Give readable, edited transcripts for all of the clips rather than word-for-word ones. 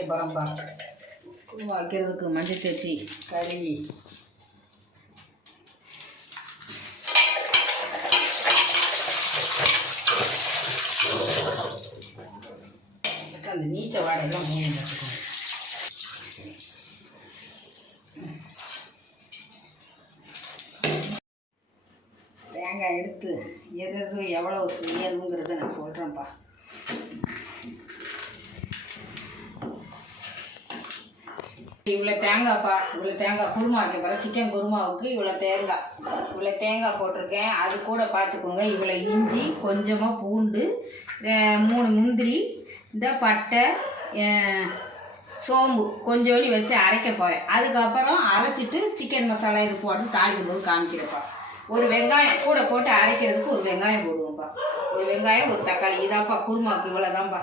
வைக்க போகிறோம்ப்பா. குருமா வைக்கிறதுக்கு மஞ்சள் தேய்ச்சி கழுவி அந்த நீச்ச வாடையெல்லாம் மூணு பார்த்துக்கோங்க. தேங்காய் எடுத்து எது எவ்வளோ செய்யணுங்கிறத நான் சொல்கிறேன்ப்பா. இவ்வளோ தேங்காய்ப்பா, இவ்வளோ தேங்காய் குருமா வைக்க போகிறேன். சிக்கன் குருமாவுக்கு இவ்வளோ தேங்காய் போட்டிருக்கேன். அது கூட பார்த்துக்கோங்க, இவ்வளோ இஞ்சி, கொஞ்சமாக பூண்டு, 3 முந்திரி, இந்த பட்டை, சோம்பு கொஞ்சோடி வச்சு அரைக்க போகிறேன். அதுக்கப்புறம் அரைச்சிட்டு சிக்கன் மசாலா இது போட்டு தாளிக்கும் போது காமிக்கிறப்பா. ஒரு வெங்காயம் கூட போட்டு அரைக்கிறதுக்கு ஒரு வெங்காயம் போடுவோம்ப்பா. ஒரு வெங்காயம், ஒரு தக்காளி. இதாப்பா குருமாவுக்கு இவ்வளோதான்ப்பா.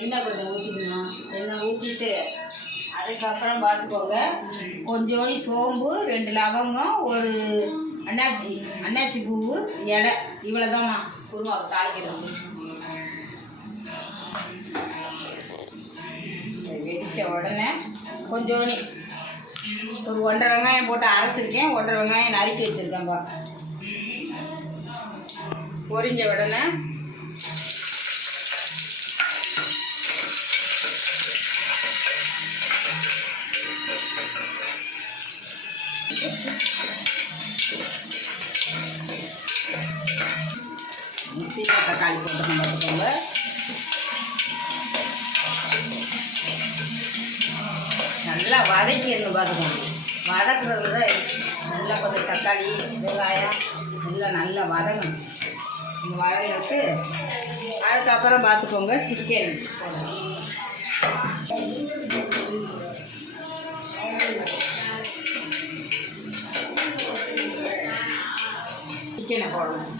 எண்ணெய் கொஞ்சம் ஊற்றிக்கணும். எண்ணெய் ஊற்றிட்டு அதுக்கப்புறம் பார்த்துக்கோங்க, கொஞ்சோடி சோம்பு, 2 லவங்கம், ஒரு அன்னாச்சி பூவு, இலை. இவ்வளோதாம்மா குருமாவுக்கு தாளிக்கிறது. வெடித்த உடனே கொஞ்சோடி ஒரு 1.5 வெங்காயம் போட்டு அரைச்சிருக்கேன். 1.5 வெங்காயம் நறுக்கி வச்சுருக்கேன்ப்பா. பொரிஞ்ச உடனே தக்காளி போட்டு பார்த்துக்கோங்க. நல்லா வதக்கிடணும் பார்த்துக்கோங்க. வதக்குறது தான் நல்லா கொஞ்சம் தக்காளி வெங்காயம் எல்லாம் நல்லா வதங்கணும். வதங்கிட்டு அதுக்கப்புறம் பார்த்துக்கோங்க சிக்கன் சிக்கனை போடணும்.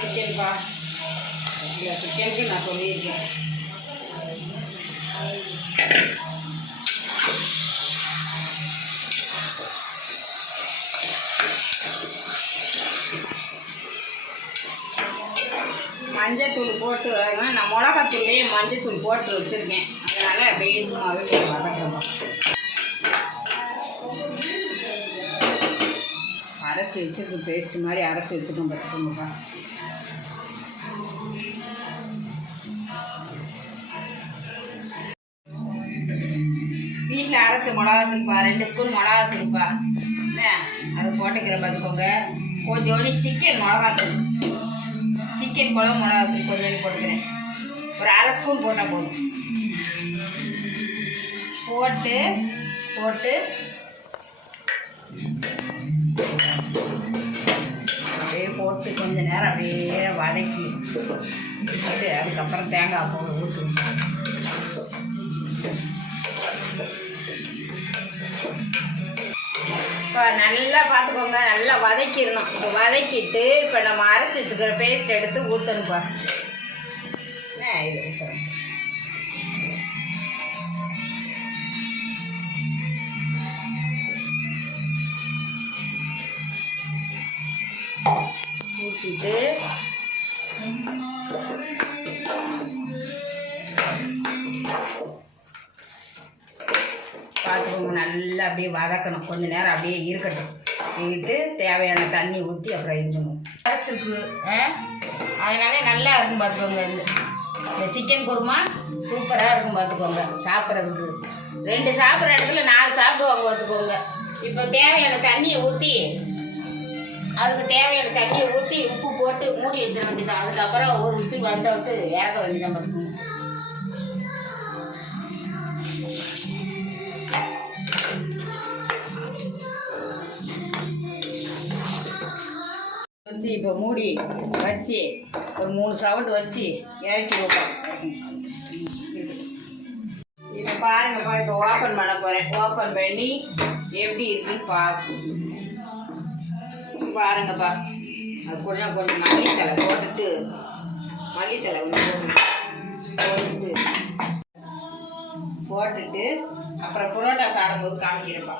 சிக்கன்ப்பா, சிக்கனுக்கு நான் சொல்லியிருக்கேன். மஞ்சத்தூள் போட்டு நான் மிளகாத்தூள்லேயே மஞ்சத்தூள் போட்டு வச்சுருக்கேன். அதனால் அப்படியே சும்மாவே வதக்கிறோம். அரைச்சி வச்சுருக்கோம், பேஸ்ட் மாதிரி அரைச்சி வச்சுக்கோங்க பார்த்துக்கோங்கப்பா. வீட்டில் அரைச்ச மிளகாத்தூள்ப்பா, 2 ஸ்பூன் மிளகாத்தூள்ப்பா. என்ன அதை போட்டுக்கிறேன் பார்த்துக்கோங்க. கொஞ்சோடி சிக்கன் மிளகாத்தூள், சிக்கன் குழம்பு மிளகாத்தூள் கொஞ்சோடி போட்டுக்கிறேன். ஒரு 1/2 ஸ்பூன் போட்டால் போதும். போட்டு அப்படியே போட்டு கொஞ்சம் நேரம் அப்படியே வதக்கி அதுக்கப்புறம் தேங்காய் பூ ஊற்றணும். இப்போ நல்லா பார்த்துக்கோங்க, நல்லா வதக்கிடணும். இப்போ வதக்கிட்டு இப்போ நம்ம அரைச்சி வச்சுக்கிற பேஸ்ட் எடுத்து ஊற்றணுப்பா. இது ஊற்றுறோம். ஊற்றிட்டு பார்த்துக்கோங்க, நல்லா அப்படியே வதக்கணும். கொஞ்சம் நேரம் அப்படியே இருக்கட்டும். இட்டு தேவையான தண்ணி ஊற்றி அப்புறம் இது பண்ணுவோம். அரைச்சிருக்கு அதனால நல்லா இருக்கும் பார்த்துக்கோங்க. இந்த சிக்கன் குருமா சூப்பராக இருக்கும் பார்த்துக்கோங்க. சாப்பிட்றதுக்கு 2 சாப்பிட்ற இடத்துல 4 சாப்பிடுவாங்க பார்த்துக்கோங்க. இப்போ தேவையான தண்ணியை ஊற்றி உப்பு போட்டு மூடி வச்சிட வேண்டியதான். அதுக்கப்புறம் ஒரு விசில் வந்த விட்டு இறக்க வேண்டியதான் பார்த்துக்கோங்க. வச்சு இப்போ மூடி வச்சு ஒரு 3 சவுண்டு வச்சு இறக்கி வைப்போம். இப்போ பாருங்கப்பா, இப்போ ஓப்பன் பண்ண போகிறேன். ஓப்பன் பண்ணி எப்படி இருக்குன்னு பாருங்கப்பா. அது கொஞ்சம் மல்லித்தலை போட்டுட்டு போட்டுட்டு அப்புறம் புரோட்டா சாப்பிடும்போது காமிக்கிறப்பா.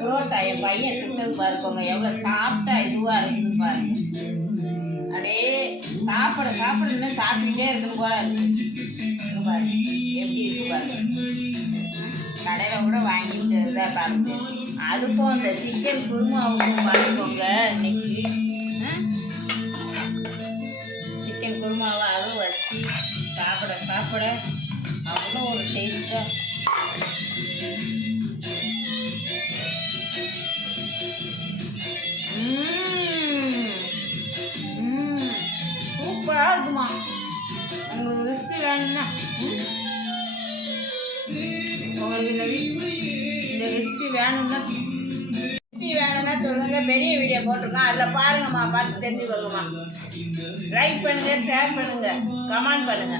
புரோட்டா என் பையன் சுட்டது பாருக்கோங்க, எவ்வளோ சாப்பிட்டா இதுவாக இருக்குதுன்னு பாருங்க. அப்படியே சாப்பிட சாப்பிட இன்னும் சாப்பிட்டுட்டே இருக்கணும் போல இருக்கு. இங்க பாரு எப்படி இருக்கு பாரு. கடையில் கூட வாங்கிட்டு தான் சாப்பிட்டேன். அதுக்கும் அந்த சிக்கன் குருமாவுக்கும் பார்த்துக்கோங்க. இன்னைக்கு சிக்கன் குருமாவை அதுவும் வச்சு சாப்பிட சாப்பிட அவ்வளோ ஒரு டேஸ்ட்டாக. சூப்பராக இருக்குமா. உங்களுக்கு ரெசிபி வேணும்னா உங்களுக்கு இந்த ரெசிபி வேணும்னா சொல்லுங்க. பெரிய வீடியோ போட்டிருக்கோம், அதில் பாருங்கம்மா, பார்த்து தெரிஞ்சுக்கோங்கம்மா. லைக் பண்ணுங்க, ஷேர் பண்ணுங்க, கமெண்ட் பண்ணுங்க.